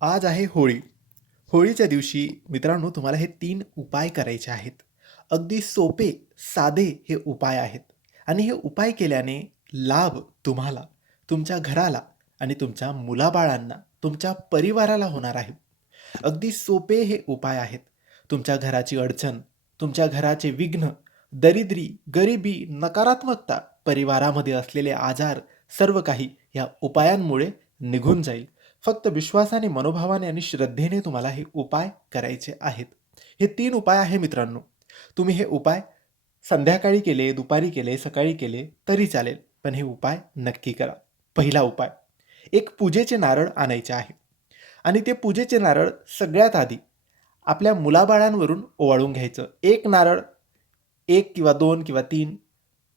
आज आहे होळी. होळीच्या दिवशी मित्रांनो तुम्हाला हे तीन उपाय करायचे आहेत. अगदी सोपे साधे हे उपाय आहेत. आणि हे उपाय केल्याने लाभ तुम्हाला तुमच्या घराला आणि तुमच्या मुलाबाळांना तुमच्या परिवाराला होणार आहे. अगदी सोपे हे उपाय आहेत. तुमच्या घराची अडचण तुमच्या घराचे विघ्न दरिद्री गरिबी नकारात्मकता परिवारामध्ये असलेले आजार सर्व काही या उपायांमुळे निघून जाईल. फक्त विश्वासाने मनोभावाने आणि श्रद्धेने तुम्हाला हे उपाय करायचे आहेत. हे तीन उपाय आहे मित्रांनो. तुम्ही हे उपाय संध्याकाळी केले दुपारी केले सकाळी केले तरी चालेल पण हे उपाय नक्की करा. पहिला उपाय एक पूजेचे नारळ आणायचे आहे. आणि ते पूजेचे नारळ सगळ्यात आधी आपल्या मुलाबाळांवरून ओवाळून घ्यायचं. एक नारळ एक किंवा दोन किंवा तीन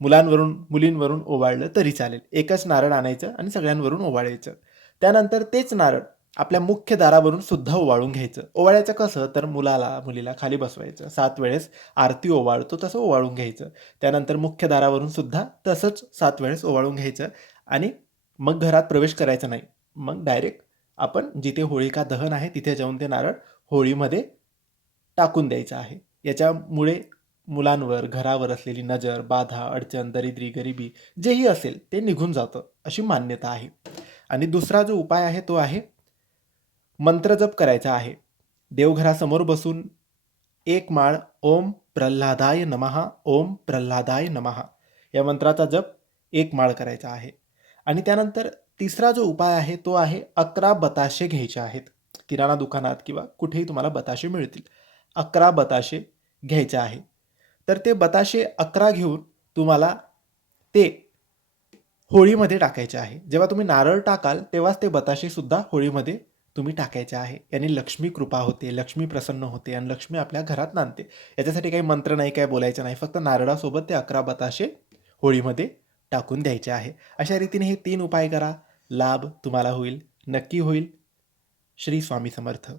मुलांवरून मुलींवरून ओवाळलं तरी चालेल. एकच नारळ आणायचं आणि सगळ्यांवरून ओवाळायचं. त्यानंतर तेच नारळ आपल्या मुख्य दारावरून सुद्धा ओवाळून घ्यायचं. ओवाळायचं कसं? तर मुलाला मुलीला खाली बसवायचं. सात वेळेस आरती ओवाळतो तसं ओवाळून घ्यायचं. त्यानंतर मुख्य दारावरून सुद्धा तसंच सात वेळेस ओवाळून घ्यायचं आणि मग घरात प्रवेश करायचा नाही. मग डायरेक्ट आपण जिथे होळिका दहन आहे तिथे जाऊन ते नारळ होळीमध्ये टाकून द्यायचं आहे. याच्यामुळे मुलांवर घरावर असलेली नजर बाधा अडचण दरिद्री गरिबी जेही असेल ते निघून जातं अशी मान्यता आहे. आणि दुसरा जो उपाय आहे तो आहे मंत्रजप करायचा आहे. देवघरासमोर बसून एक माळ ओम प्रल्हादाय नमहा ओम प्रल्हादाय नमहा या मंत्राचा जप एक माळ करायचा आहे. आणि त्यानंतर तिसरा जो उपाय आहे तो आहे अकरा बताशे घ्यायचे आहेत. किराणा दुकानात किंवा कुठेही तुम्हाला बताशे मिळतील. अकरा बताशे घ्यायचे आहे. तर ते बताशे अकरा घेऊन तुम्हाला ते होळीमध्ये टाकायचे आहे. जेव्हा तुम्ही नारळ टाकाल तेव्हाच ते बताशे सुद्धा होळीमध्ये तुम्ही टाकायचे आहे. याने लक्ष्मी कृपा होते लक्ष्मी प्रसन्न होते आणि लक्ष्मी आपल्या घरात नांदते. याच्यासाठी काही मंत्र नाही काय बोलायचं नाही. फक्त नारळासोबत ते अकरा बताशे होळीमध्ये टाकून द्यायचे आहे. अशा रीतीने हे तीन उपाय करा. लाभ तुम्हाला होईल नक्की होईल. श्री स्वामी समर्थ.